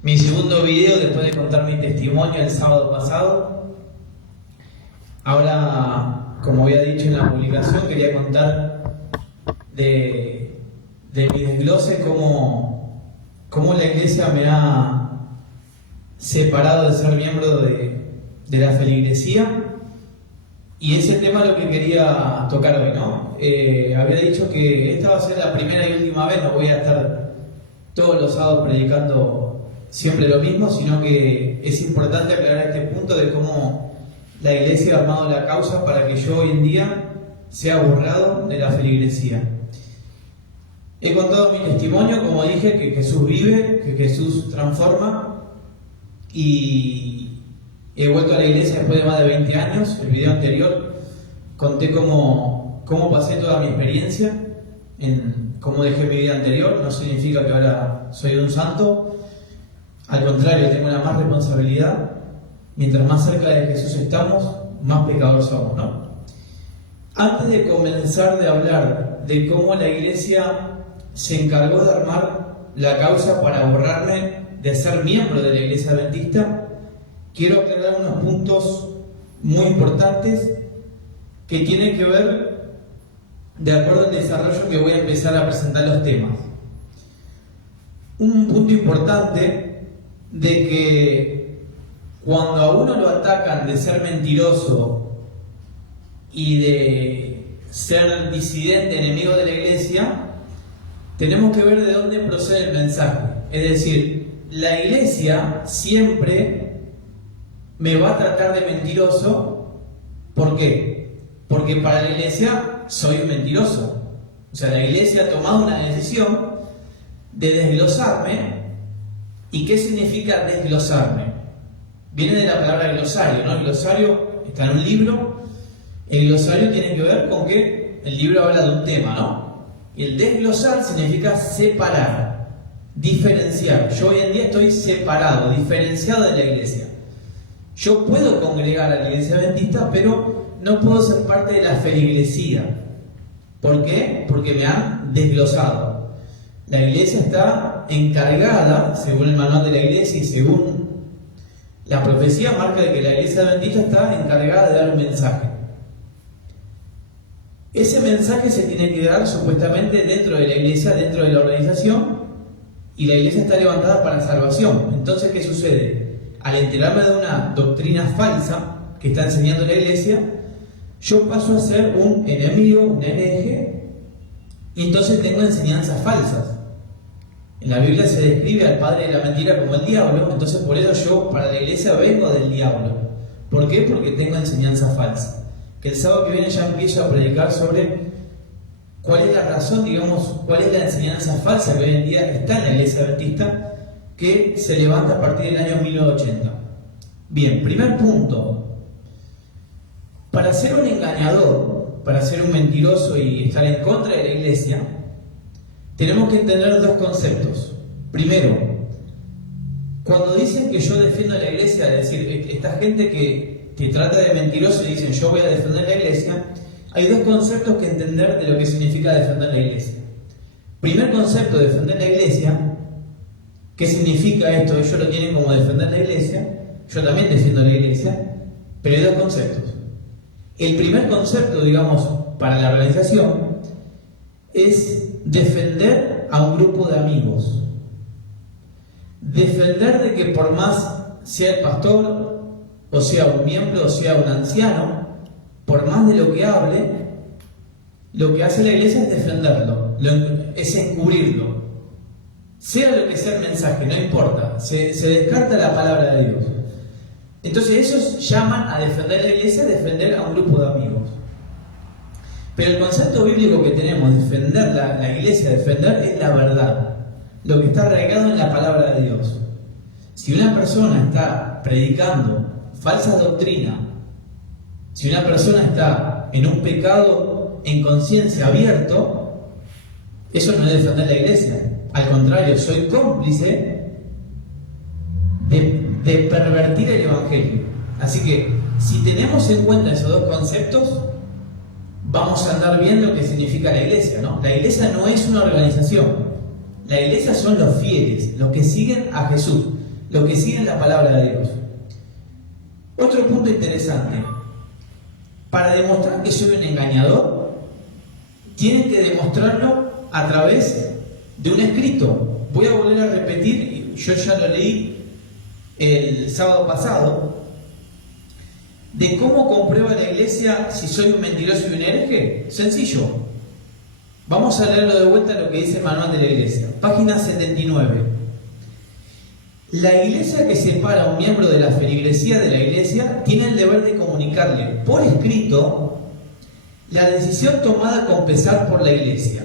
Mi segundo video después de contar mi testimonio el sábado pasado. Ahora, como había dicho en la publicación, quería contar de mi desglose, cómo la iglesia me ha separado de ser miembro de la feligresía. Y ese tema es lo que quería tocar hoy, ¿no? Había dicho que esta va a ser la primera y última vez, no voy a estar todos los sábados predicando siempre lo mismo, sino que es importante aclarar este punto de cómo la iglesia ha armado la causa para que yo hoy en día sea borrado de la feligresía. He contado mi testimonio, como dije, que Jesús vive, que Jesús transforma, y he vuelto a la iglesia después de más de 20 años. El video anterior conté cómo pasé toda mi experiencia, en cómo dejé mi vida anterior. No significa que ahora soy un santo, al contrario, tengo una más responsabilidad. Mientras más cerca de Jesús estamos, más pecadores somos, ¿no? Antes de comenzar de hablar de cómo la iglesia se encargó de armar la causa para borrarme de ser miembro de la iglesia adventista, quiero aclarar unos puntos muy importantes que tienen que ver de acuerdo al desarrollo que voy a empezar a presentar los temas. Un punto importante de que cuando a uno lo atacan de ser mentiroso y de ser disidente, enemigo de la iglesia, tenemos que ver de dónde procede el mensaje. Es decir, la iglesia siempre me va a tratar de mentiroso. ¿Por qué? Porque para la iglesia soy un mentiroso. O sea, la iglesia ha tomado una decisión de desglosarme. ¿Y qué significa desglosarme? Viene de la palabra glosario, ¿no? El glosario está en un libro. El glosario tiene que ver con que el libro habla de un tema, ¿no? El desglosar significa separar, diferenciar. Yo hoy en día estoy separado, diferenciado de la iglesia. Yo puedo congregar a la iglesia adventista, pero no puedo ser parte de la feligresía. ¿Por qué? Porque me han desglosado. La iglesia está encargada, según el manual de la iglesia y según la profecía, marca de que la iglesia adventista está encargada de dar un mensaje. Ese mensaje se tiene que dar supuestamente dentro de la iglesia, dentro de la organización, y la iglesia está levantada para salvación. Entonces, ¿qué sucede? Al enterarme de una doctrina falsa que está enseñando la iglesia, yo paso a ser un enemigo, un hereje, y entonces tengo enseñanzas falsas. En la Biblia se describe al padre de la mentira como el diablo, entonces por eso yo para la iglesia vengo del diablo. ¿Por qué? Porque tengo enseñanza falsa. Que el sábado que viene ya empiezo a predicar sobre cuál es la razón, digamos, cuál es la enseñanza falsa que hoy en día está en la iglesia adventista, que se levanta a partir del año 1980. Bien, primer punto. Para ser un engañador, para ser un mentiroso y estar en contra de la iglesia, tenemos que entender dos conceptos. Primero, cuando dicen que yo defiendo a la iglesia, es decir, esta gente que te trata de mentiroso y dicen yo voy a defender la iglesia, hay dos conceptos que entender de lo que significa defender la iglesia. Primer concepto, defender la iglesia. ¿Qué significa esto? Ellos lo tienen como defender la iglesia, yo también defiendo la iglesia, pero hay dos conceptos. El primer concepto, digamos, para la organización es defender a un grupo de amigos. Defender de que por más sea el pastor, o sea un miembro, o sea un anciano, por más de lo que hable, lo que hace la iglesia es defenderlo, es encubrirlo. Sea lo que sea el mensaje, no importa, se descarta la palabra de Dios. Entonces esos llaman a defender la iglesia, a defender a un grupo de amigos. Pero el concepto bíblico que tenemos, defender la iglesia, defender, es la verdad, lo que está arraigado en la palabra de Dios. Si una persona está predicando falsa doctrina, si una persona está en un pecado en conciencia abierto, eso no es defender la iglesia. Al contrario, soy cómplice de pervertir el evangelio. Así que, si tenemos en cuenta esos dos conceptos, vamos a andar bien lo que significa la iglesia, ¿no? La iglesia no es una organización. La iglesia son los fieles, los que siguen a Jesús. lo que sigue en la palabra de Dios. Otro punto interesante. Para demostrar que soy un engañador, tienen que demostrarlo a través de un escrito. Voy a volver a repetir, yo ya lo leí el sábado pasado, de cómo comprueba la iglesia si soy un mentiroso y un hereje. Sencillo. Vamos a leerlo de vuelta lo que dice el manual de la iglesia. Página 79. La iglesia que separa a un miembro de la feligresía de la iglesia tiene el deber de comunicarle por escrito la decisión tomada con pesar por la iglesia,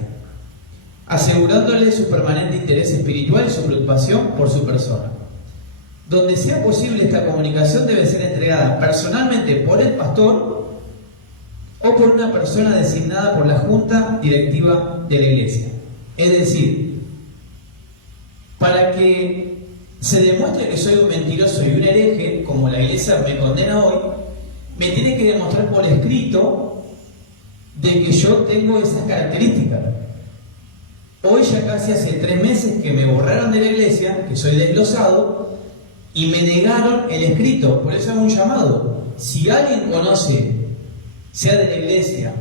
asegurándole su permanente interés espiritual y su preocupación por su persona. Donde sea posible, esta comunicación debe ser entregada personalmente por el pastor o por una persona designada por la junta directiva de la iglesia. Es decir, para que se demuestre que soy un mentiroso y un hereje, como la iglesia me condena hoy, me tiene que demostrar por escrito de que yo tengo esas características. Hoy ya casi hace 3 meses que me borraron de la iglesia, que soy desglosado, y me negaron el escrito. Por eso hago un llamado. Si alguien conoce, sea de la iglesia,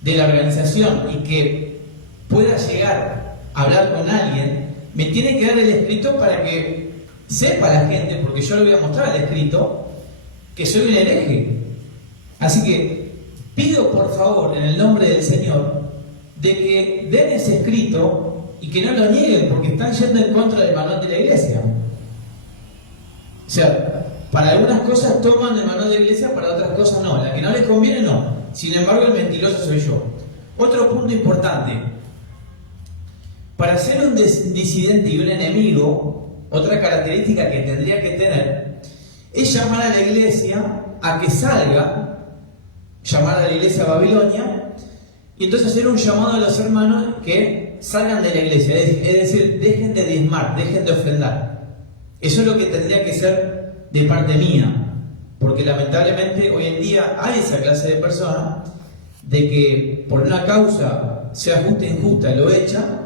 de la organización, y que pueda llegar a hablar con alguien, me tiene que dar el escrito para que sepa la gente, porque yo le voy a mostrar el escrito, que soy un hereje. Así que pido por favor, en el nombre del Señor, de que den ese escrito y que no lo nieguen, porque están yendo en contra del manual de la iglesia. O sea, para algunas cosas toman el manual de la iglesia, para otras cosas no. La que no les conviene, no. Sin embargo, el mentiroso soy yo. Otro punto importante. Para ser un disidente y un enemigo, otra característica que tendría que tener es llamar a la iglesia a que salga, llamar a la iglesia a Babilonia, y entonces hacer un llamado a los hermanos que salgan de la iglesia, es decir, dejen de diezmar, dejen de ofrendar. Eso es lo que tendría que ser de parte mía, porque lamentablemente hoy en día hay esa clase de personas de que por una causa, sea justa o injusta, lo echa.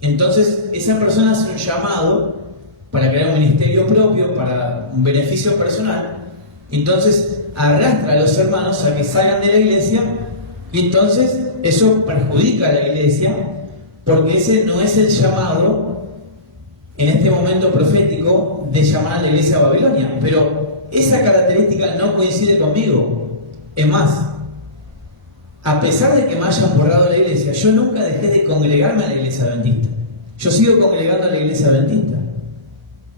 Entonces esa persona hace un llamado para crear un ministerio propio, para un beneficio personal. Entonces arrastra a los hermanos a que salgan de la iglesia, y entonces eso perjudica a la iglesia, porque ese no es el llamado en este momento profético de llamar a la iglesia a Babilonia. Pero esa característica no coincide conmigo. Es más, a pesar de que me hayan borrado la iglesia, yo nunca dejé de congregarme a la iglesia adventista. Yo sigo congregando a la iglesia adventista.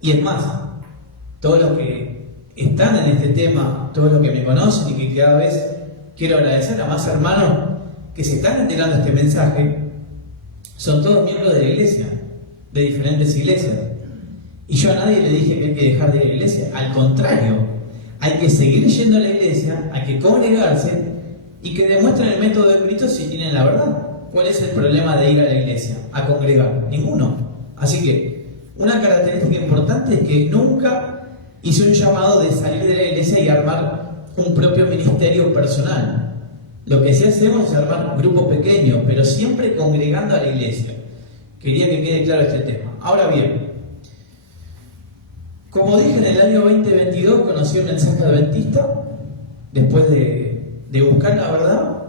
Y es más, todos los que están en este tema, todos los que me conocen y que cada vez quiero agradecer a más hermanos que se están enterando de este mensaje, son todos miembros de la iglesia, de diferentes iglesias. Y yo a nadie le dije que hay que dejar de ir a la iglesia. Al contrario, hay que seguir yendo a la iglesia, hay que congregarse y que demuestren el método de Cristo si tienen la verdad. ¿Cuál es el problema de ir a la iglesia, a congregar? Ninguno. Así que una característica importante es que nunca hice un llamado de salir de la iglesia y armar un propio ministerio personal. Lo que sí hacemos es armar grupos pequeños, pero siempre congregando a la iglesia. Quería que quede claro este tema. Ahora bien, como dije, en el año 2022 conocí el mensaje adventista, después de buscar la verdad.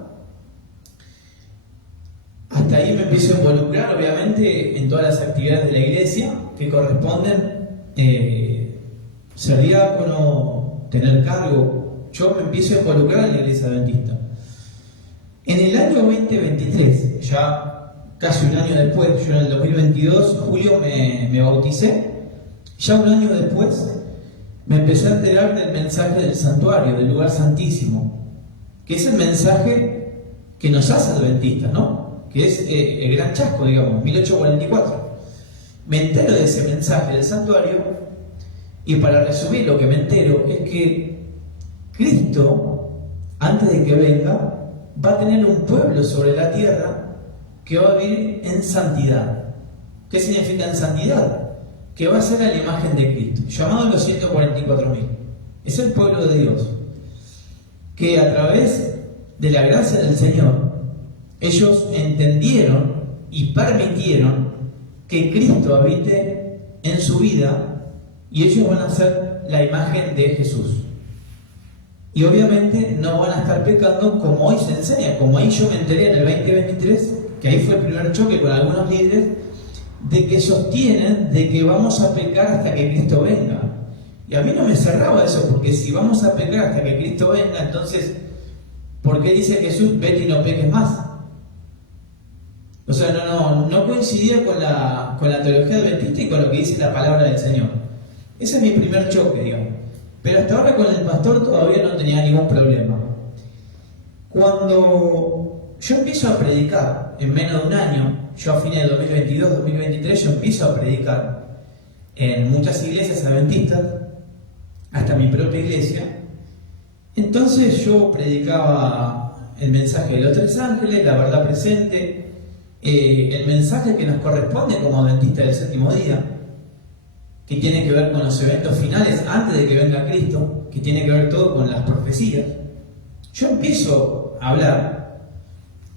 Hasta ahí me empiezo a involucrar, obviamente, en todas las actividades de la iglesia que corresponden, ser diácono, tener cargo. Yo me empiezo a involucrar en la iglesia adventista. En el año 2023, ya casi un año después, yo en el 2022, julio, me bauticé. Ya un año después me empecé a enterar del mensaje del santuario, del lugar santísimo, que es el mensaje que nos hace adventistas, ¿no? Que es el gran chasco, digamos, 1844. Me entero de ese mensaje del santuario, y para resumir lo que me entero es que Cristo, antes de que venga, va a tener un pueblo sobre la tierra que va a vivir en santidad. ¿Qué significa en santidad? Que va a ser a la imagen de Cristo, llamado los 144.000. Es el pueblo de Dios, que a través de la gracia del Señor, ellos entendieron y permitieron que Cristo habite en su vida y ellos van a ser la imagen de Jesús. Y obviamente no van a estar pecando como hoy se enseña, como ahí yo me enteré en el 2023, que ahí fue el primer choque con algunos líderes, de que sostienen de que vamos a pecar hasta que Cristo venga. Y a mí no me cerraba eso, porque si vamos a pecar hasta que Cristo venga, entonces, ¿por qué dice Jesús, vete y no peques más? O sea, no coincidía con la teología adventista y con lo que dice la palabra del Señor. Ese es mi primer choque, digamos. Pero hasta ahora con el pastor todavía no tenía ningún problema. Cuando yo empiezo a predicar en menos de un año, yo a fines de 2022, 2023, yo empiezo a predicar en muchas iglesias adventistas, hasta mi propia iglesia. Entonces yo predicaba el mensaje de los tres ángeles, la verdad presente, el mensaje que nos corresponde como adventistas del séptimo día, que tiene que ver con los eventos finales antes de que venga Cristo, que tiene que ver todo con las profecías. Yo empiezo a hablar,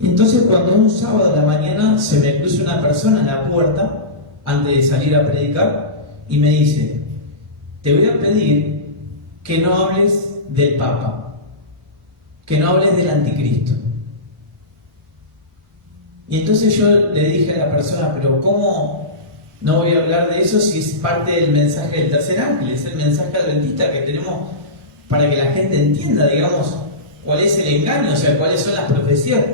y entonces cuando un sábado a la mañana se me cruza una persona en la puerta, antes de salir a predicar, y me dice, te voy a pedir que no hables del Papa, que no hables del Anticristo. Y entonces yo le dije a la persona, pero ¿cómo no voy a hablar de eso si es parte del mensaje del tercer ángel? Es el mensaje adventista que tenemos para que la gente entienda, digamos, cuál es el engaño, o sea, cuáles son las profecías,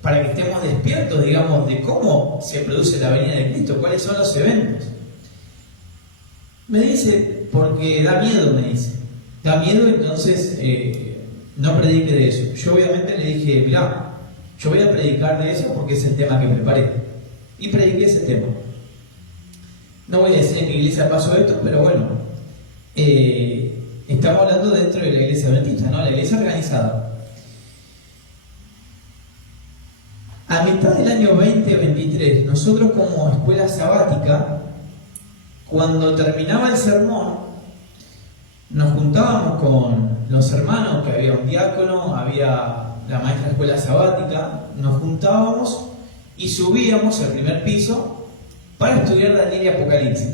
para que estemos despiertos, digamos, de cómo se produce la venida de Cristo, cuáles son los eventos. Me dice, porque da miedo, me dice. Da miedo, entonces no predique de eso. Yo obviamente le dije, mirá, yo voy a predicar de eso porque es el tema que preparé. Y prediqué ese tema. No voy a decir en qué iglesia pasó esto, pero bueno, estamos hablando dentro de la iglesia adventista, ¿no? La iglesia organizada. A mitad del año 2023, nosotros como escuela sabática, cuando terminaba el sermón, nos juntábamos con los hermanos, que había un diácono, había la maestra de escuela sabática, nos juntábamos y subíamos al primer piso para estudiar Daniel y Apocalipsis.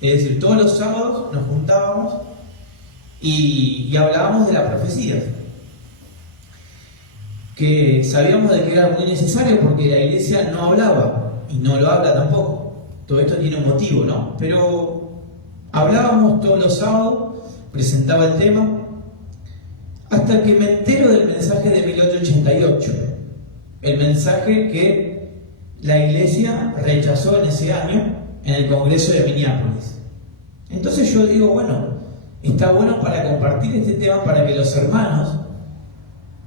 Es decir, todos los sábados nos juntábamos y hablábamos de la profecía, que sabíamos de que era muy necesario porque la iglesia no hablaba y no lo habla tampoco. Todo esto tiene un motivo, ¿no? Pero hablábamos todos los sábados, presentaba el tema, hasta que me entero del mensaje de 1888, el mensaje que la iglesia rechazó en ese año en el Congreso de Minneapolis. Entonces yo digo, bueno, está bueno para compartir este tema para que los hermanos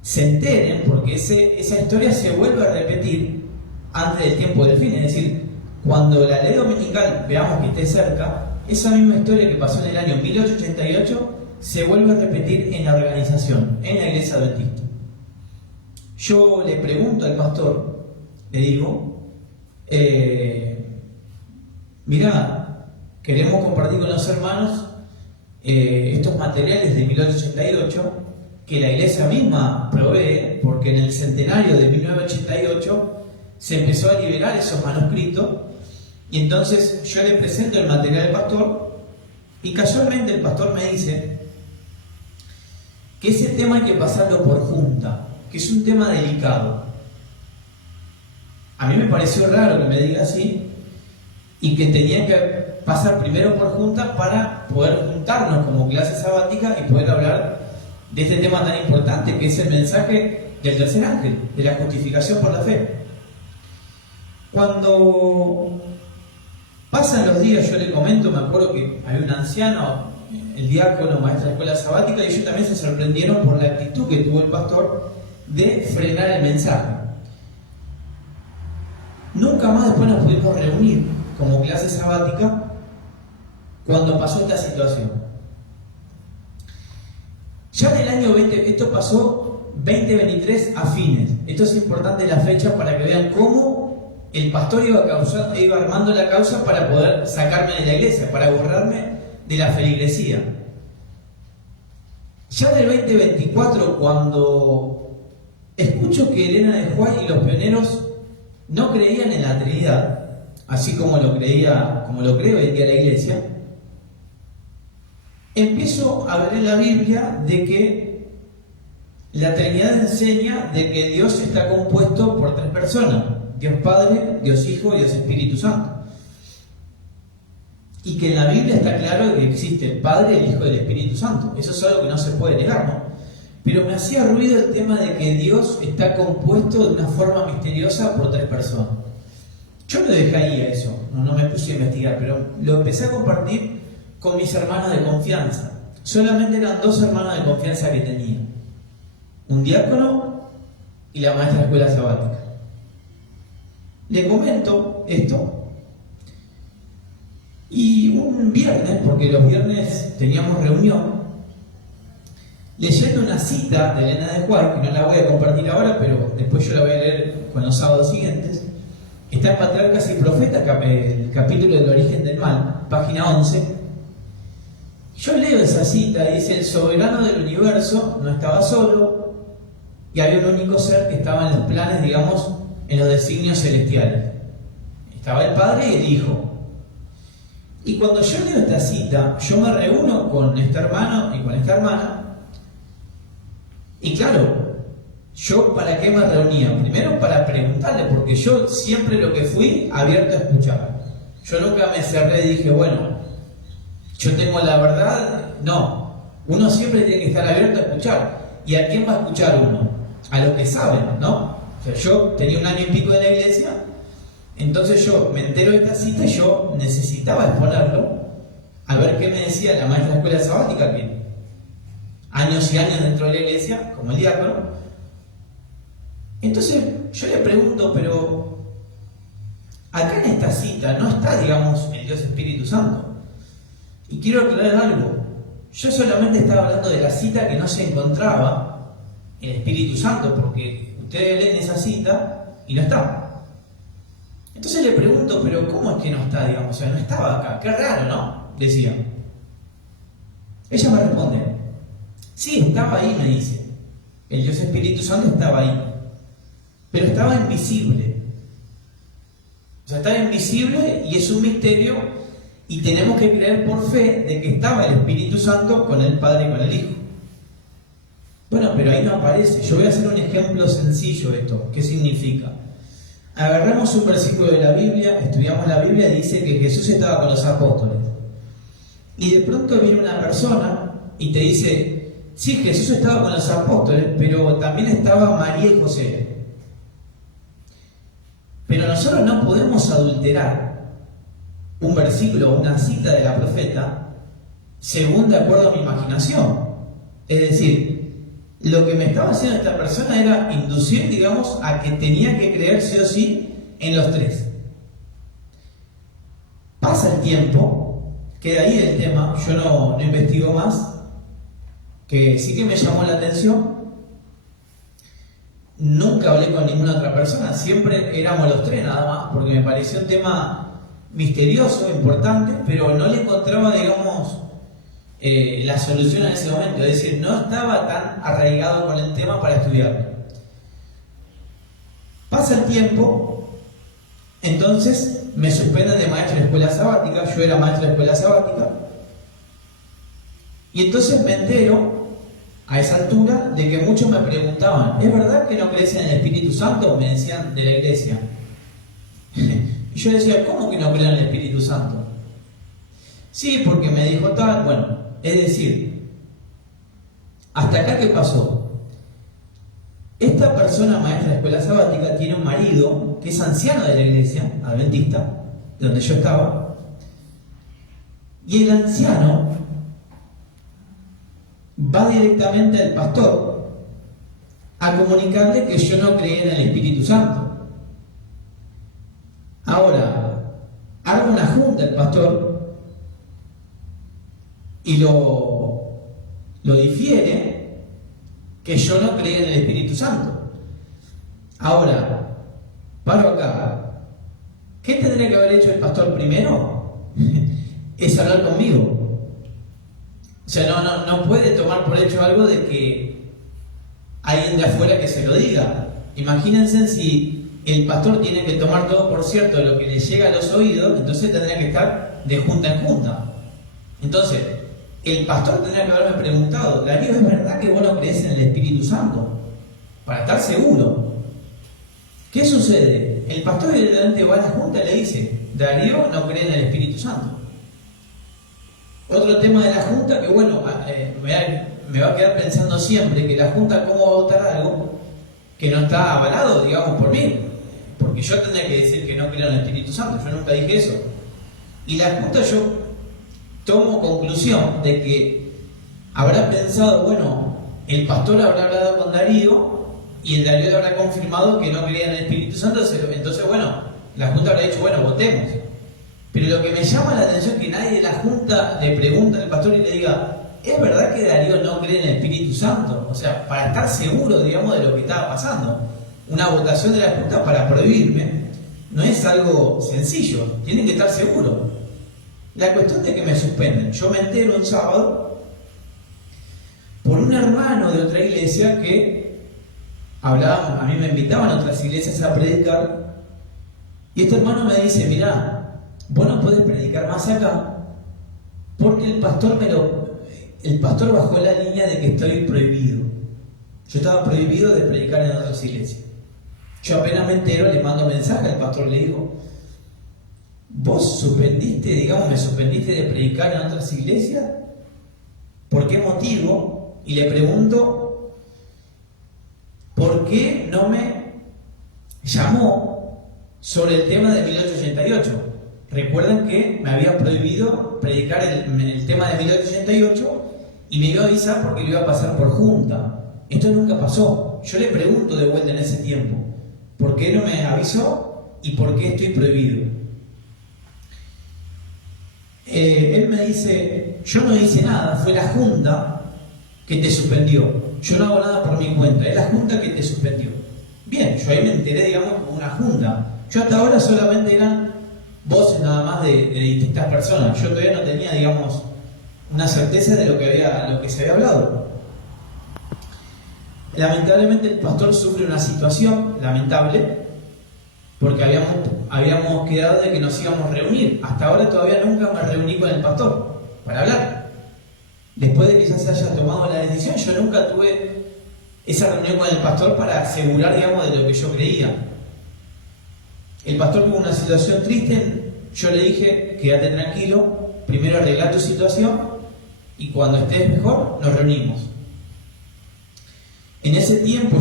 se enteren, porque esa historia se vuelve a repetir antes del tiempo del fin. Es decir, cuando la ley dominical veamos que esté cerca, esa misma historia que pasó en el año 1888 se vuelve a repetir en la organización, en la iglesia adventista. Yo le pregunto al pastor, le digo, mirá, queremos compartir con los hermanos estos materiales de 1888 que la iglesia misma provee, porque en el centenario de 1988 se empezó a liberar esos manuscritos, y entonces yo le presento el material al pastor, y casualmente el pastor me dice que ese tema hay que pasarlo por junta, que es un tema delicado. A mí me pareció raro que me diga así, y que tenía que pasar primero por junta para poder juntarnos como clase sabática y poder hablar de este tema tan importante que es el mensaje del tercer ángel, de la justificación por la fe. Cuando pasan los días, yo le comento, me acuerdo que había un anciano, el diácono, maestro de escuela sabática, y ellos también se sorprendieron por la actitud que tuvo el pastor de frenar el mensaje. Nunca más después nos pudimos reunir como clase sabática cuando pasó esta situación. Ya en el año 20, esto pasó 2023 a fines. Esto es importante la fecha para que vean cómo el pastor iba armando la causa para poder sacarme de la iglesia, para borrarme de la feligresía. Ya en el 2024, cuando escucho que Elena de White y los pioneros no creían en la Trinidad, así como lo cree hoy en día la iglesia, empiezo a ver en la Biblia de que la Trinidad enseña de que Dios está compuesto por 3 personas: Dios Padre, Dios Hijo y Dios Espíritu Santo. Y que en la Biblia está claro que existe el Padre, el Hijo y el Espíritu Santo. Eso es algo que no se puede negar, ¿no? Pero me hacía ruido el tema de que Dios está compuesto de una forma misteriosa por 3 personas. Yo lo dejé ahí a eso, no me puse a investigar, pero lo empecé a compartir con mis hermanos de confianza. Solamente eran 2 hermanos de confianza que tenía: un diácono y la maestra de escuela sabática. Le comento esto. Y un viernes, porque los viernes teníamos reunión, leyendo una cita de Elena de White, que no la voy a compartir ahora, pero después yo la voy a leer con los sábados siguientes, está en Patriarcas y Profetas, el capítulo del origen del mal, página 11. Yo leo esa cita, dice: el soberano del universo no estaba solo, y había un único ser que estaba en los planes, digamos, en los designios celestiales. Estaba el Padre y el Hijo. Y cuando yo leo esta cita, yo me reúno con este hermano y con esta hermana. Y claro, ¿yo para qué me reunía? Primero para preguntarle, porque yo siempre lo que fui abierto a escuchar. Yo nunca me cerré y dije, bueno, yo tengo la verdad. No, uno siempre tiene que estar abierto a escuchar. ¿Y a quién va a escuchar uno? A los que saben, ¿no? O sea, yo tenía 1 año y pico de la iglesia. Entonces yo me entero de esta cita y yo necesitaba exponerlo, a ver qué me decía la maestra de escuela sabática, que años y años dentro de la iglesia, como el diácono. Entonces yo le pregunto, pero acá en esta cita no está, digamos, el Dios Espíritu Santo. Y quiero aclarar algo. Yo solamente estaba hablando de la cita que no se encontraba el Espíritu Santo, porque ustedes leen esa cita y no está. Entonces le pregunto, pero ¿cómo es que no está, digamos? O sea, no estaba acá. Qué raro, ¿no? Decía. Ella me responde: sí, estaba ahí, me dice. El Dios Espíritu Santo estaba ahí. Pero estaba invisible. O sea, estaba invisible y es un misterio, y tenemos que creer por fe de que estaba el Espíritu Santo con el Padre y con el Hijo. Bueno, pero ahí no aparece. Yo voy a hacer un ejemplo sencillo de esto. ¿Qué significa? Agarramos un versículo de la Biblia, estudiamos la Biblia, dice que Jesús estaba con los apóstoles. Y de pronto viene una persona y te dice: sí, Jesús estaba con los apóstoles, pero también estaba María y José. Pero nosotros no podemos adulterar un versículo o una cita de la profeta según de acuerdo a mi imaginación. Es decir, lo que me estaba haciendo esta persona era inducir, digamos, a que tenía que creer sí o sí en los 3. Pasa el tiempo, queda ahí el tema, yo no investigo más, que sí que me llamó la atención. Nunca hablé con ninguna otra persona, siempre éramos los 3 nada más, porque me pareció un tema misterioso, importante, pero no le encontraba, digamos, la solución en ese momento. Es decir, no estaba tan arraigado con el tema para estudiarlo. Pasa el tiempo, entonces me suspenden de maestro de escuela sabática. Yo era maestro de escuela sabática, y entonces me entero a esa altura de que muchos me preguntaban: ¿es verdad que no crees en el Espíritu Santo? Me decían de la iglesia. Y yo decía: ¿cómo que no creo en el Espíritu Santo? Sí, porque me dijo tal. Bueno, es decir, hasta acá, ¿qué pasó? Esta persona maestra de escuela sabática tiene un marido que es anciano de la iglesia adventista, de donde yo estaba, y el anciano va directamente al pastor a comunicarle que yo no creía en el Espíritu Santo. Ahora, arma una junta el pastor y lo difiere, que yo no creía en el Espíritu Santo. Ahora, paro acá. ¿Qué tendría que haber hecho el pastor primero? Es hablar conmigo. O sea, no puede tomar por hecho algo de que alguien de afuera que se lo diga. Imagínense si el pastor tiene que tomar todo por cierto lo que le llega a los oídos, entonces tendría que estar de junta en junta. Entonces, el pastor tendría que haberme preguntado: Darío, ¿es verdad que vos no crees en el Espíritu Santo? Para estar seguro. ¿Qué sucede? El pastor directamente va a la junta y le dice: Darío no cree en el Espíritu Santo. Otro tema de la junta que, bueno, me va a quedar pensando siempre que la junta, ¿cómo va a votar algo que no está avalado, digamos, por mí? Porque yo tendría que decir que no creo en el Espíritu Santo, yo nunca dije eso. Y la junta, yo tomo conclusión de que habrá pensado, bueno, el pastor habrá hablado con Darío y el Darío le habrá confirmado que no creía en el Espíritu Santo, entonces, bueno, la junta habrá dicho, bueno, votemos. Pero lo que me llama la atención es que nadie de la junta le pregunta al pastor y le diga: ¿es verdad que Darío no cree en el Espíritu Santo? O sea, para estar seguro, digamos, de lo que estaba pasando. Una votación de la junta para prohibirme no es algo sencillo, tienen que estar seguros. La cuestión de que me suspenden. Yo me entero un sábado por un hermano de otra iglesia que hablaban, a mí me invitaban a otras iglesias a predicar, y este hermano me dice: mirá, vos no podés predicar más acá porque el pastor bajó la línea de que estoy prohibido. Yo estaba prohibido de predicar en otras iglesias. Yo apenas me entero, le mando mensaje al pastor, le digo: vos me suspendiste de predicar en otras iglesias, ¿por qué motivo? Y le pregunto: ¿por qué no me llamó sobre el tema de 1888? Recuerden que me había prohibido predicar el tema de 1888 y me iba a avisar porque lo iba a pasar por junta. Esto nunca pasó. Yo le pregunto de vuelta en ese tiempo: ¿por qué no me avisó y por qué estoy prohibido? Él me dice: yo no hice nada, fue la junta que te suspendió. Yo no hago nada por mi cuenta, es la junta que te suspendió. Bien, yo ahí me enteré, digamos, como una junta. Yo hasta ahora solamente eran voces nada más de distintas personas. Yo todavía no tenía, digamos, una certeza de lo que se había hablado. Lamentablemente el pastor sufre una situación lamentable porque habíamos quedado de que nos íbamos a reunir. Hasta ahora todavía nunca me reuní con el pastor para hablar. Después de que ya se haya tomado la decisión, yo nunca tuve esa reunión con el pastor para asegurar, digamos, de lo que yo creía. El pastor tuvo una situación triste, yo le dije: quédate tranquilo, primero arregla tu situación y cuando estés mejor nos reunimos. En ese tiempo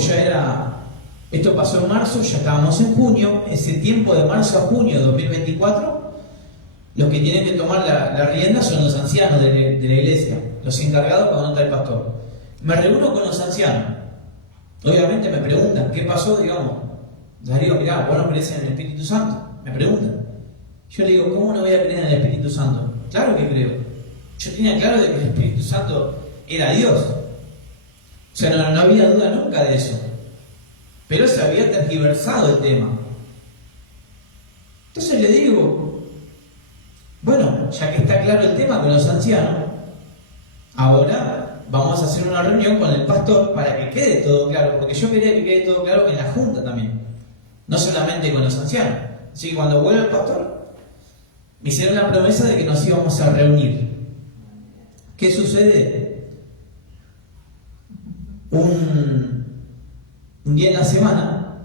esto pasó en marzo, ya estábamos en junio. Ese tiempo de marzo a junio de 2024, los que tienen que tomar la rienda son los ancianos de la iglesia, los encargados cuando no está el pastor. Me reúno con los ancianos. Obviamente me preguntan: ¿qué pasó? Digamos, Darío, mirá, vos no crees en el Espíritu Santo. Me preguntan. Yo le digo: ¿cómo no voy a creer en el Espíritu Santo? Claro que creo. Yo tenía claro de que el Espíritu Santo era Dios. O sea, no había duda nunca de eso. Pero se había tergiversado el tema. Entonces le digo: bueno, ya que está claro el tema con los ancianos, ahora vamos a hacer una reunión con el pastor para que quede todo claro, porque yo quería que quede todo claro en la junta también, no solamente con los ancianos. Así que cuando vuelva el pastor, me hicieron la promesa de que nos íbamos a reunir. ¿Qué sucede? Un día en la semana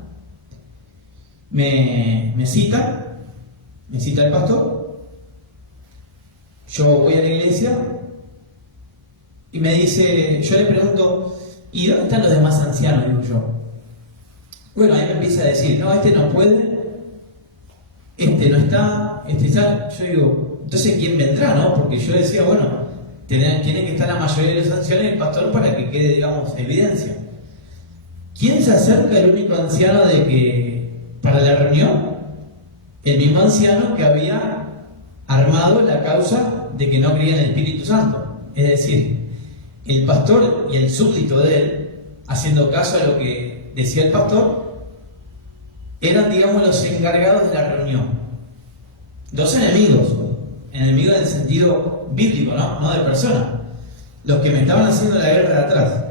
me cita el pastor. Yo voy a la iglesia y me dice, yo le pregunto: ¿y dónde están los demás ancianos? Digo yo. Bueno, ahí me empieza a decir: no, este no puede, este no está, este está. Yo digo: entonces ¿quién vendrá? ¿No? Porque yo decía, bueno, tiene que estar la mayoría de los ancianos y el pastor para que quede, digamos, evidencia. ¿Quién se acerca? El único anciano para la reunión, el mismo anciano que había armado la causa de que no creía en el Espíritu Santo. Es decir, el pastor y el súbdito de él, haciendo caso a lo que decía el pastor, eran, digamos, los encargados de la reunión. Dos enemigos en el sentido bíblico, no de persona, los que me estaban haciendo la guerra de atrás.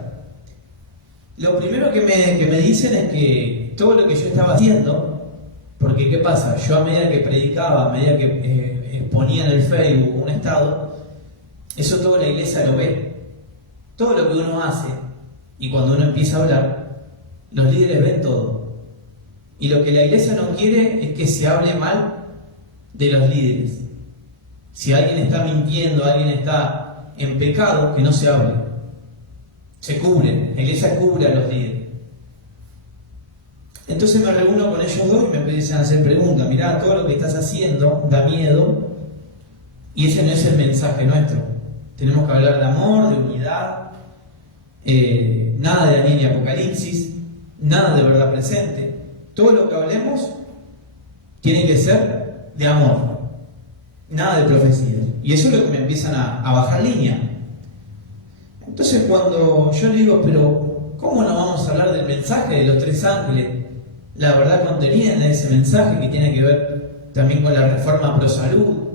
Lo primero que me dicen es que todo lo que yo estaba haciendo Porque ¿qué pasa? Yo a medida que predicaba, a medida que ponía en el Facebook un estado, eso todo la iglesia lo ve. Todo lo que uno hace, y cuando uno empieza a hablar, los líderes ven todo. Y lo que la iglesia no quiere es que se hable mal de los líderes. Si alguien está mintiendo, alguien está en pecado, que no se hable. Se cubre, la iglesia cubre a los líderes. Entonces me reúno con ellos dos y me empiezan a hacer preguntas. Mirá, todo lo que estás haciendo da miedo, y ese no es el mensaje nuestro. Tenemos que hablar de amor, de unidad, nada de Daniel y Apocalipsis, nada de verdad presente. Todo lo que hablemos tiene que ser de amor, nada de profecías. Y eso es lo que me empiezan a bajar línea. Entonces cuando yo le digo, pero ¿cómo no vamos a hablar del mensaje de los tres ángeles? La verdad contenida en ese mensaje que tiene que ver también con la reforma pro salud.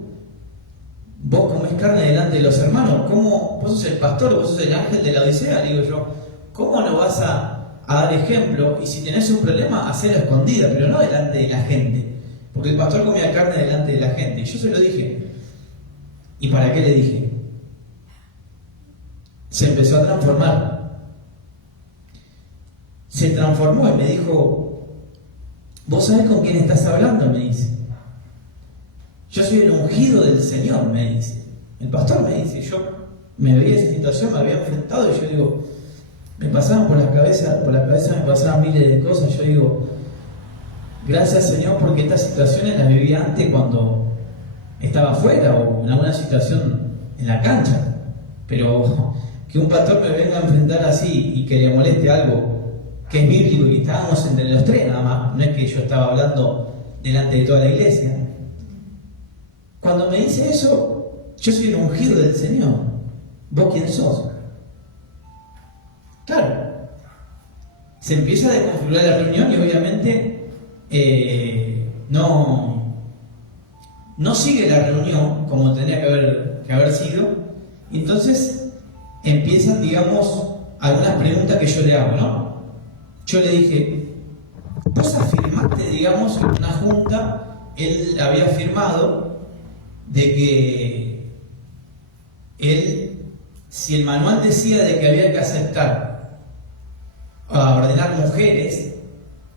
Vos comés carne delante de los hermanos. ¿Cómo? Vos sos el pastor, vos sos el ángel de la Odisea, digo yo. ¿Cómo no vas a dar ejemplo? Y si tenés un problema, hacerlo escondida, pero no delante de la gente. Porque el pastor comía carne delante de la gente. Y yo se lo dije. ¿Y para qué le dije? Se empezó a transformar. Se transformó y me dijo, ¿vos sabés con quién estás hablando? Me dice. Yo soy el ungido del Señor, me dice. El pastor me dice, yo me veía esa situación, me había enfrentado y yo digo, me pasaban por la cabeza me pasaban miles de cosas. Yo digo, gracias Señor porque estas situaciones las vivía antes cuando estaba afuera o en alguna situación en la cancha. Pero que un pastor me venga a enfrentar así y que le moleste algo que es bíblico y que estábamos entre los tres nada más, no es que yo estaba hablando delante de toda la iglesia. Cuando me dice eso, yo soy el ungido del Señor. ¿Vos quién sos? Claro. Se empieza a desconfigurar la reunión y obviamente no sigue la reunión como tenía que haber sido. Entonces empiezan, digamos, algunas preguntas que yo le hago, ¿no? Yo le dije, vos afirmaste, digamos, en una junta, él había afirmado de que él, si el manual decía de que había que aceptar a ordenar mujeres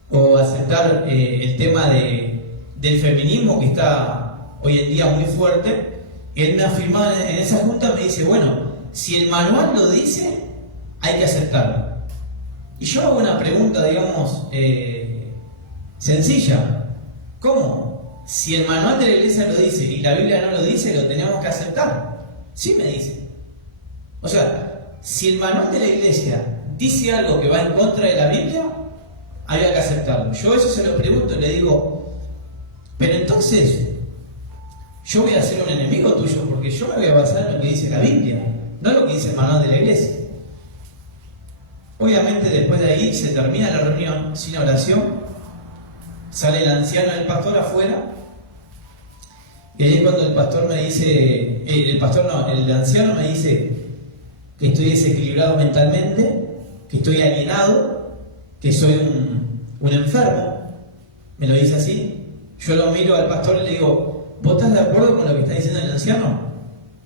o aceptar el tema del feminismo que está hoy en día muy fuerte, él me afirmaba en esa junta, me dice, bueno, si el manual lo dice, hay que aceptarlo. Y yo hago una pregunta, digamos, sencilla. ¿Cómo? Si el manual de la iglesia lo dice y la Biblia no lo dice, lo tenemos que aceptar. Sí, me dice. O sea, si el manual de la iglesia dice algo que va en contra de la Biblia, había que aceptarlo. Yo eso se lo pregunto y le digo, pero entonces, yo voy a ser un enemigo tuyo porque yo me voy a basar en lo que dice la Biblia, no en lo que dice el manual de la iglesia. Obviamente después de ahí se termina la reunión sin oración, sale el anciano del pastor afuera, y ahí es cuando el pastor me dice, el anciano me dice que estoy desequilibrado mentalmente, que estoy alienado, que soy un enfermo, me lo dice así. Yo lo miro al pastor y le digo, ¿vos estás de acuerdo con lo que está diciendo el anciano?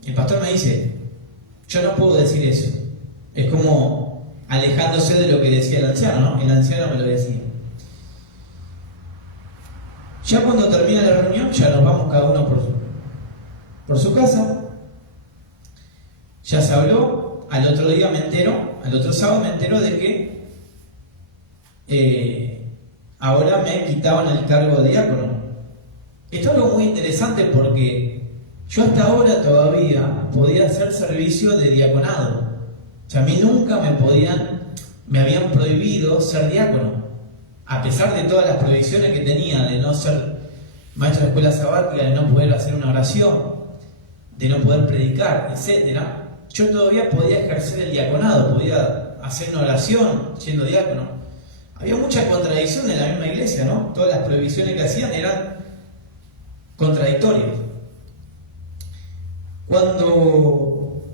El pastor me dice, yo no puedo decir eso. Es como alejándose de lo que decía el anciano, ¿no? El anciano me lo decía. Ya cuando termina la reunión, ya nos vamos cada uno por su casa. Ya se habló, al otro sábado me entero de que ahora me quitaban el cargo de diácono. Esto es algo muy interesante porque yo hasta ahora todavía podía hacer servicio de diaconado. O sea, a mí nunca me habían prohibido ser diácono, a pesar de todas las prohibiciones que tenía de no ser maestro de escuela sabática, de no poder hacer una oración, de no poder predicar, etc. Yo todavía podía ejercer el diaconado, podía hacer una oración siendo diácono. Había mucha contradicción en la misma iglesia, ¿no? Todas las prohibiciones que hacían eran contradictorias. Cuando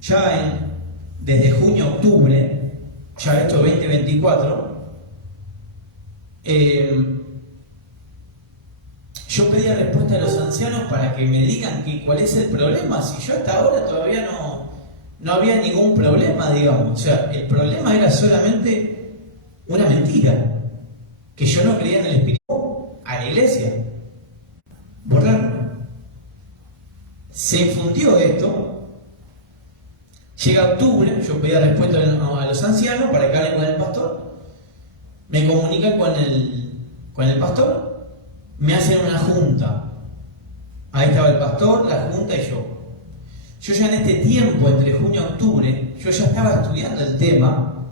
ya desde junio a octubre, ya esto 2024, yo pedía respuesta a los ancianos para que me digan cuál es el problema, si yo hasta ahora todavía no había ningún problema, digamos. O sea, el problema era solamente una mentira, que yo no creía en el Espíritu a la iglesia. Borrarlo. Se infundió esto, llega octubre, yo pedía respuesta a los ancianos para que hablen con el pastor, me comunican con el pastor, me hacen una junta, ahí estaba el pastor, la junta y yo. Yo ya en este tiempo, entre junio y octubre, yo ya estaba estudiando el tema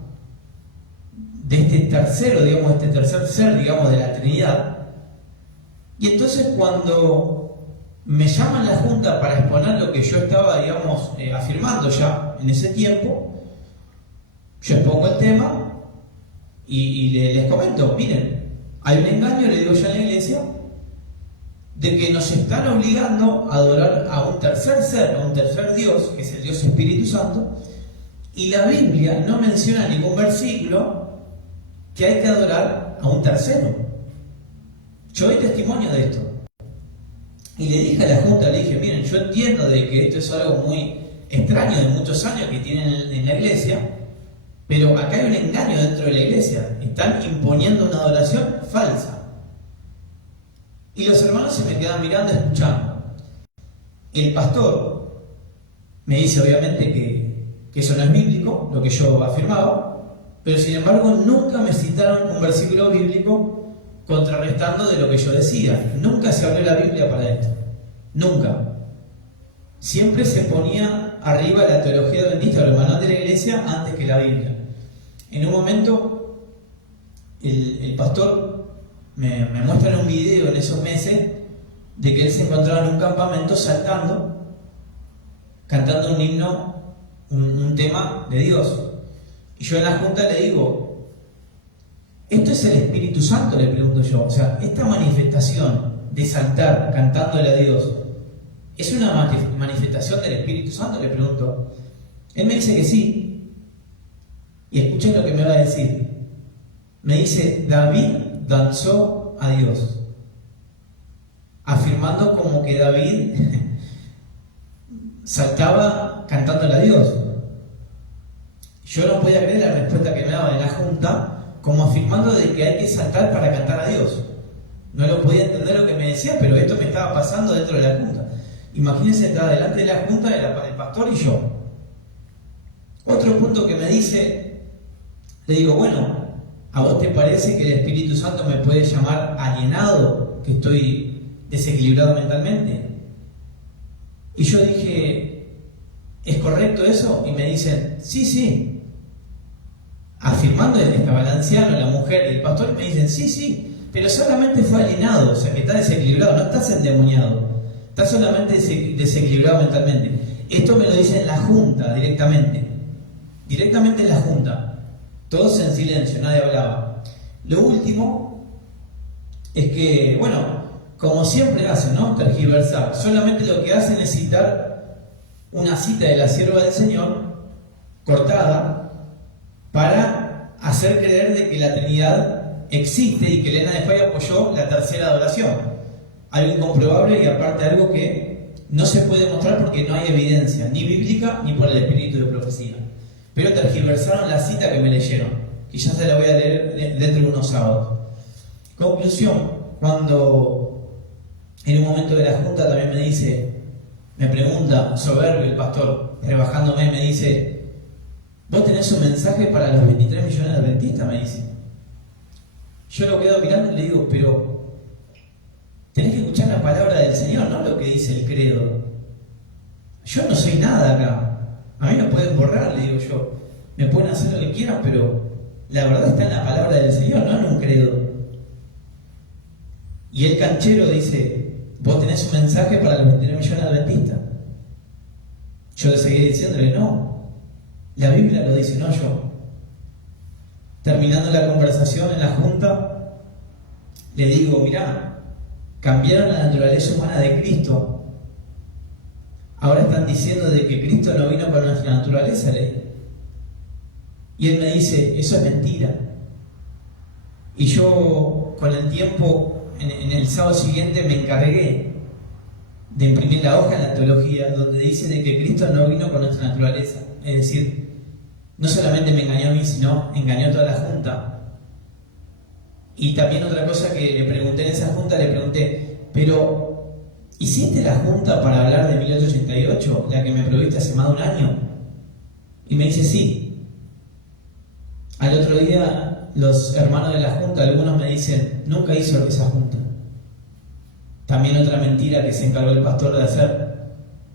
de este tercero, digamos, este tercer ser, digamos, de la Trinidad. Y entonces cuando me llaman a la junta para exponer lo que yo estaba, digamos, afirmando ya en ese tiempo, yo expongo el tema y les comento, miren, hay un engaño, le digo yo a la iglesia, de que nos están obligando a adorar a un tercer ser, a un tercer Dios, que es el Dios Espíritu Santo, y la Biblia no menciona ningún versículo que hay que adorar a un tercero. Yo doy testimonio de esto. Y le dije a la junta, le dije, miren, yo entiendo de que esto es algo muy extraño de muchos años que tienen en la iglesia, pero acá hay un engaño dentro de la iglesia. Están imponiendo una adoración falsa. Y los hermanos se me quedan mirando, escuchando. El pastor me dice obviamente que eso no es bíblico, lo que yo afirmaba, pero sin embargo nunca me citaron un versículo bíblico contrarrestando de lo que yo decía. Nunca se abrió la Biblia para esto. Nunca. Siempre se ponía arriba la teología adventista o el manual de la iglesia antes que la Biblia. En un momento, el pastor me muestra en un video en esos meses de que él se encontraba en un campamento saltando, cantando un himno, un tema de Dios. Y yo en la junta le digo, ¿esto es el Espíritu Santo?, le pregunto yo. O sea, esta manifestación de saltar cantándole a Dios, ¿es una manifestación del Espíritu Santo?, le pregunto. Él me dice que sí. Y escuchen lo que me va a decir. Me dice, David danzó a Dios, afirmando como que David saltaba cantándole a Dios. Yo no podía creer la respuesta que me daba en la junta, como afirmando de que hay que saltar para cantar a Dios. No lo podía entender lo que me decía, pero esto me estaba pasando dentro de la junta. Imagínense, estaba delante de la junta, era el pastor y yo. Otro punto que me dice, le digo, bueno, ¿a vos te parece que el Espíritu Santo me puede llamar alienado, que estoy desequilibrado mentalmente? Y yo dije, ¿es correcto eso? Y me dicen, sí. Afirmando que estaba el anciano, la mujer y el pastor, me dicen, sí, pero solamente fue alienado, o sea que está desequilibrado, no estás endemoniado, estás solamente desequilibrado mentalmente. Esto me lo dice en la junta directamente en la junta, todos en silencio, nadie hablaba. Lo último es que, bueno, como siempre hacen, ¿no?, tergiversar, solamente lo que hacen es citar una cita de la sierva del Señor, cortada, para hacer creer de que la Trinidad existe y que Elena de Falla apoyó la tercera adoración. Algo incomprobable y aparte algo que no se puede mostrar porque no hay evidencia, ni bíblica ni por el espíritu de profecía. Pero tergiversaron la cita que me leyeron, y ya se la voy a leer dentro de unos sábados. Conclusión, cuando en un momento de la junta también me pregunta, soberbio el pastor, rebajándome, me dice, ¿vos tenés un mensaje para los 23 millones de adventistas?, me dice. Yo lo quedo mirando y le digo, pero tenés que escuchar la palabra del Señor, no lo que dice el credo. Yo no soy nada acá. A mí me pueden borrar, le digo yo. Me pueden hacer lo que quieran, pero la verdad está en la palabra del Señor, no en un credo. Y el canchero dice, ¿vos tenés un mensaje para los 23 millones de adventistas? Yo le seguí diciéndole, no. La Biblia lo dice, no yo. Terminando la conversación en la junta, le digo, mirá, cambiaron la naturaleza humana de Cristo. Ahora están diciendo de que Cristo no vino para nuestra naturaleza, le digo. Y él me dice, eso es mentira. Y yo con el tiempo en el sábado siguiente me encargué de imprimir la hoja en la teología donde dice de que Cristo no vino con nuestra naturaleza. Es decir, no solamente me engañó a mí, sino engañó a toda la junta. Y también otra cosa que le pregunté en esa junta, le pregunté, pero ¿hiciste la junta para hablar de 1888, la que me prohibiste hace más de un año? Y me dice, sí. Al otro día, los hermanos de la junta, algunos me dicen, nunca hizo esa junta. También otra mentira que se encargó el pastor de hacer.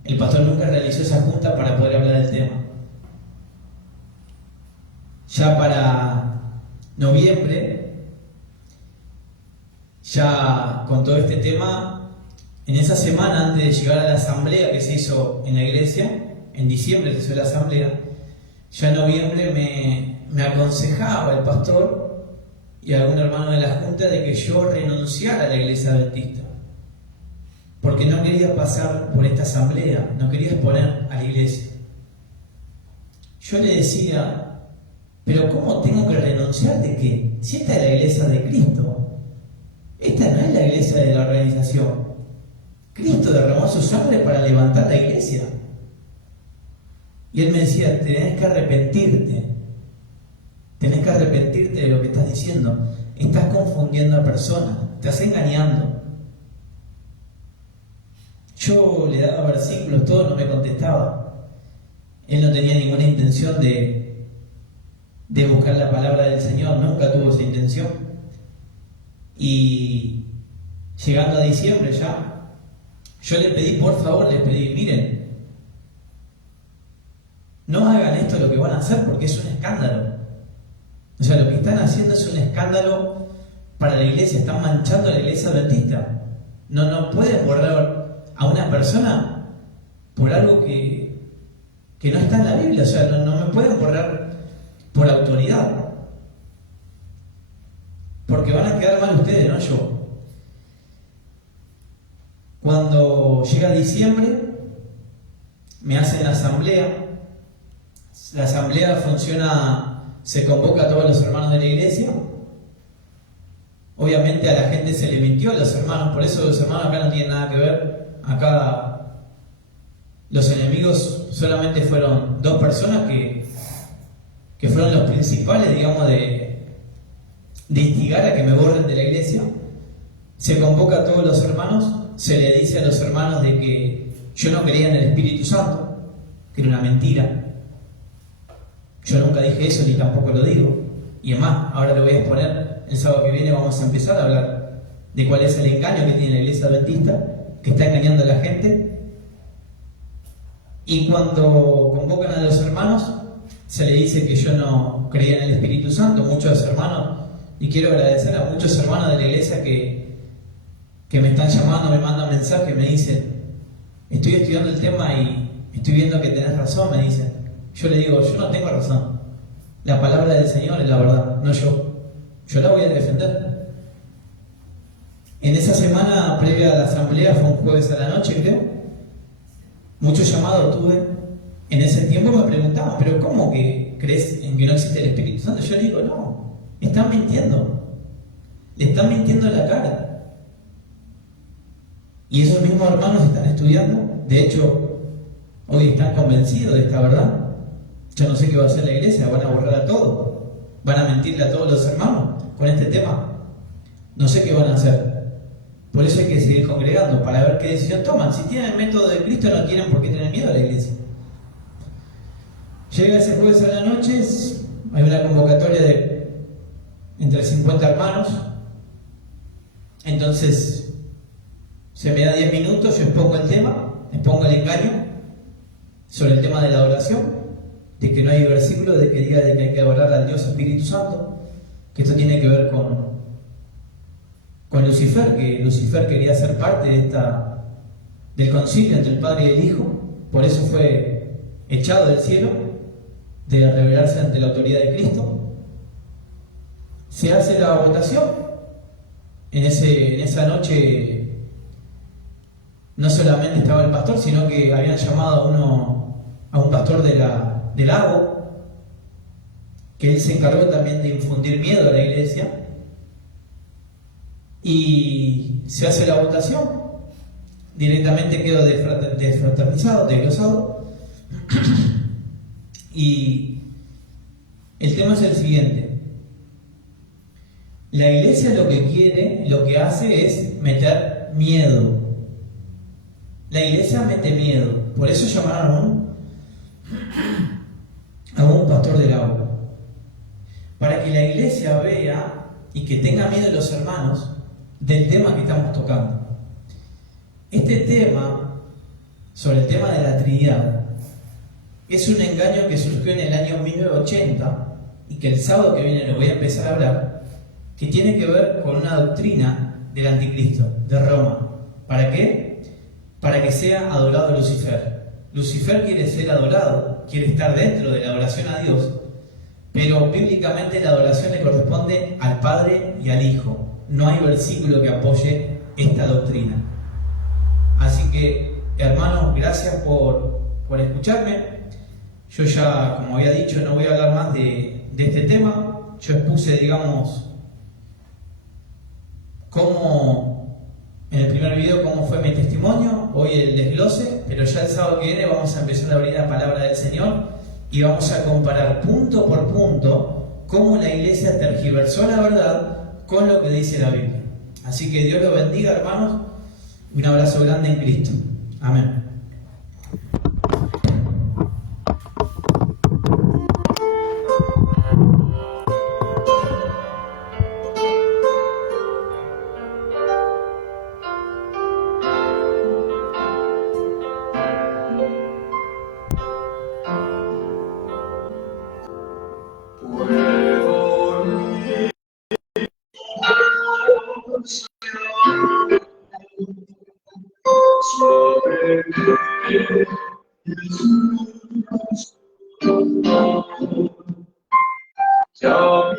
El pastor nunca realizó esa junta para poder hablar del tema. Ya para noviembre, ya con todo este tema, en esa semana antes de llegar a la asamblea que se hizo en la iglesia, en diciembre se hizo la asamblea, ya en noviembre me aconsejaba el pastor y algún hermano de la junta de que yo renunciara a la iglesia adventista, porque no quería pasar por esta asamblea, no quería exponer a la iglesia. Yo le decía, pero ¿cómo tengo que renunciar de qué? Si esta es la iglesia de Cristo, esta no es la iglesia de la organización. Cristo derramó su sangre para levantar la iglesia. Y él me decía, tenés que arrepentirte de lo que estás diciendo. Estás confundiendo a personas, estás engañando. Yo le daba versículos, todo, no me contestaba. Él no tenía ninguna intención de buscar la palabra del Señor, nunca tuvo esa intención. Y llegando a diciembre ya, yo le pedí, por favor, miren, no hagan esto lo que van a hacer porque es un escándalo. O sea, lo que están haciendo es un escándalo para la iglesia, están manchando a la iglesia adventista. No pueden borrar a una persona por algo que no está en la Biblia. O sea, no me pueden borrar por autoridad, porque van a quedar mal ustedes, no yo. Cuando llega diciembre, me hacen la asamblea. La asamblea funciona, se convoca a todos los hermanos de la iglesia. Obviamente a la gente se le mintió a los hermanos, por eso los hermanos acá no tienen nada que ver. Acá los enemigos solamente fueron dos personas que fueron los principales, digamos, de instigar a que me borren de la iglesia. Se convoca a todos los hermanos, se le dice a los hermanos de que yo no creía en el Espíritu Santo, que era una mentira. Yo nunca dije eso ni tampoco lo digo. Y es más, ahora lo voy a exponer, el sábado que viene vamos a empezar a hablar de cuál es el engaño que tiene la iglesia adventista, que está engañando a la gente. Y cuando convocan a los hermanos, se le dice que yo no creía en el Espíritu Santo. Muchos hermanos, y quiero agradecer a muchos hermanos de la iglesia que me están llamando, me mandan mensajes, me dicen, estoy estudiando el tema y estoy viendo que tenés razón, me dicen. Yo le digo, yo no tengo razón. La palabra del Señor es la verdad, no yo. Yo la voy a defender. En esa semana previa a la asamblea, fue un jueves a la noche, creo, muchos llamados tuve. En ese tiempo me preguntaban, pero ¿cómo que crees en que no existe el Espíritu Santo? Yo le digo, no, están mintiendo. Le están mintiendo en la cara. Y esos mismos hermanos están estudiando. De hecho, hoy están convencidos de esta verdad. Yo no sé qué va a hacer la iglesia, van a borrar a todo. Van a mentirle a todos los hermanos con este tema. No sé qué van a hacer. Por eso hay que seguir congregando, para ver qué decisión toman. Si tienen el método de Cristo, no tienen por qué tener miedo a la iglesia. Llega ese jueves a la noche, hay una convocatoria de entre 50 hermanos. Entonces, se me da 10 minutos, yo expongo el tema, expongo el engaño sobre el tema de la adoración, de que no hay versículo de que diga de que hay que adorar al Dios Espíritu Santo, que esto tiene que ver con Lucifer, que Lucifer quería ser parte del concilio entre el Padre y el Hijo, por eso fue echado del cielo, de rebelarse ante la autoridad de Cristo. Se hace la votación. En esa noche no solamente estaba el pastor, sino que habían llamado a un pastor del lago, que él se encargó también de infundir miedo a la iglesia. y se hace la votación. Directamente quedo desfraternizado, desglosado. Y el tema es el siguiente. La iglesia lo que quiere, lo que hace es meter miedo. La iglesia mete miedo. Por eso llamaron a un pastor del agua. Para que la iglesia vea y que tenga miedo los hermanos del tema que estamos tocando. Este tema, sobre el tema de la Trinidad, es un engaño que surgió en el año 1980 y que el sábado que viene lo voy a empezar a hablar, que tiene que ver con una doctrina del anticristo, de Roma. ¿Para qué? Para que sea adorado Lucifer. Lucifer quiere ser adorado, quiere estar dentro de la adoración a Dios, pero bíblicamente la adoración le corresponde al Padre y al Hijo. No hay versículo que apoye esta doctrina. Así que, hermanos, gracias por escucharme. Yo ya, como había dicho, no voy a hablar más de este tema. Yo expuse, digamos, en el primer video cómo fue mi testimonio, hoy el desglose, pero ya el sábado que viene vamos a empezar a abrir la palabra del Señor y vamos a comparar punto por punto cómo la iglesia tergiversó la verdad con lo que dice la Biblia. Así que Dios los bendiga, hermanos. Un abrazo grande en Cristo. Amén. Yo